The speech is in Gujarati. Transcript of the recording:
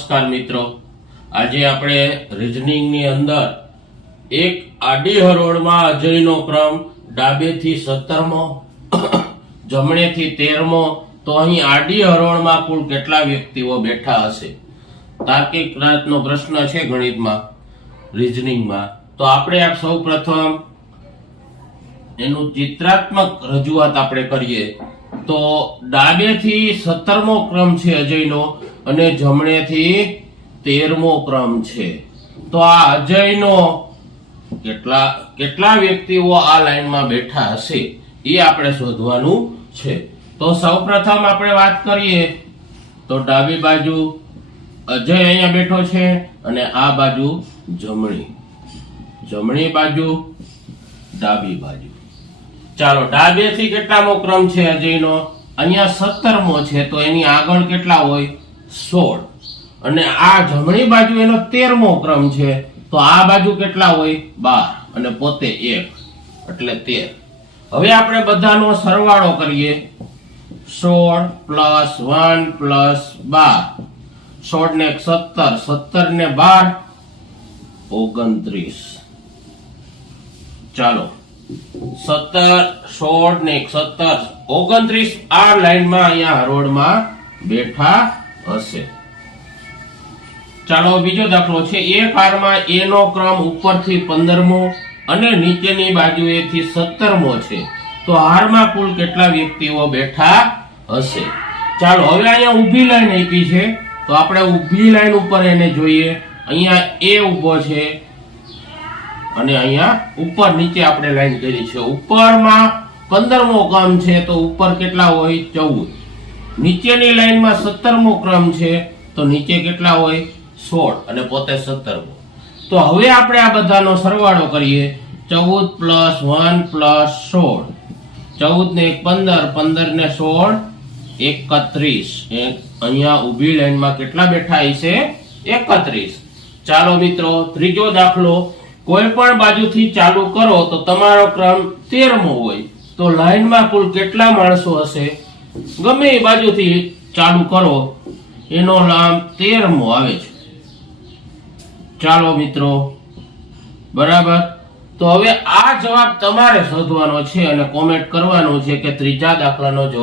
નમસ્કાર મિત્રો. આજે આપણે રીઝનિંગની અંદર એક આડી હરોળમાં અજયનો ક્રમ ડાબેથી સત્તરમો, જમણેથી તેરમો, તો અહીં આડી હરોળમાં કુલ કેટલા વ્યક્તિઓ બેઠા હશે? તાર્કિક રાતનો પ્રશ્ન છે ગણિતમાં, રીઝનિંગમાં. તો આપણે આ સૌ પ્રથમ એનું ચિત્રાત્મક રજૂઆત આપણે કરીએ. તો ડાબેથી સત્તરમો ક્રમ છે અજયનો અને જમણેથી તેરમો ક્રમ છે. તો આ અજયનો કેટલા કેટલા વ્યક્તિઓ આ લાઈનમાં બેઠા હશે એ આપણે શોધવાનું છે. તો સૌપ્રથમ આપણે વાત કરીએ તો ડાબી બાજુ અજય અહીંયા બેઠો છે અને આ બાજુ જમણી. જમણી બાજુ ડાબી બાજુ. ચાલો ડાબેથી કેટલામો ક્રમ છે અજયનો? અહીંયા સત્તરમો છે, તો એની આગળ કેટલા હોય? સોળ. અને આ જમણી બાજુ એનો તેરમો ક્રમ છે, તો આ બાજુ કેટલા હોય? બાર. અને પોતે એક. એટલે તેર. હવે આપણે બધાનો સરવાળો કરીએ. સોળ પ્લસ વન પ્લસ બાર. સોળ ને સત્તર સત્તર ને બાર. ઓગણત્રીસ. ચાલો. સત્તર, સોળ ને સત્તર ઓગણત્રીસ આ લાઈનમાં અહીંયા હરોળમાં બેઠા હશે. ચાલો, બીજો દાખલો છે. એ કારમાં એ નો ક્રમ ઉપરથી પંદરમો અને નીચેની બાજુએથી સત્તરમો છે. તો હારમાં કુલ કેટલા વ્યક્તિઓ બેઠા હશે? ચાલો, હવે અહીંયા ઊભી લાઈન આપી છે. તો આપણે ઊભી લાઈન ઉપર એને જોઈએ. અહીંયા એ ઊભો છે. અને અહીંયા ઉપર નીચે આપણે લાઈન કરી છે. ઉપરમાં પંદરમો ક્રમ છે, તો ઉપર કેટલા હોય? ચૌદ. નીચેની લાઈનમાં સત્તરમો ક્રમ છે, તો નીચે કેટલા હોય? સોળ અને પોતે સત્તરમો. તો હવે આપણે આ બધાનો સરવાળો કરીએ. ચૌદ પ્લસ વન પ્લસ સોળ. ચૌદ ને પંદર પંદર ને સોળ, એકત્રીસ. અહીંયા ઊભી લાઈનમાં કેટલા બેઠા હશે? એકત્રીસ. ચાલો મિત્રો, ત્રીજો દાખલો કોઈ પણ બાજુથી ચાલુ કરો તો તમારો ક્રમ તેરમો હોય. તો લાઈનમાં કુલ કેટલા માણસો હશે? ગમે એ બાજુથી ચાલુ કરો. એનો નામ તેરમો આવે છે. ચાલો મિત્રો, બરાબર? તો હવે આ જવાબ તમારે શોધવાનો છે અને કોમેન્ટ કરવાનો છે કે ત્રીજા દાખલાનો જવાબ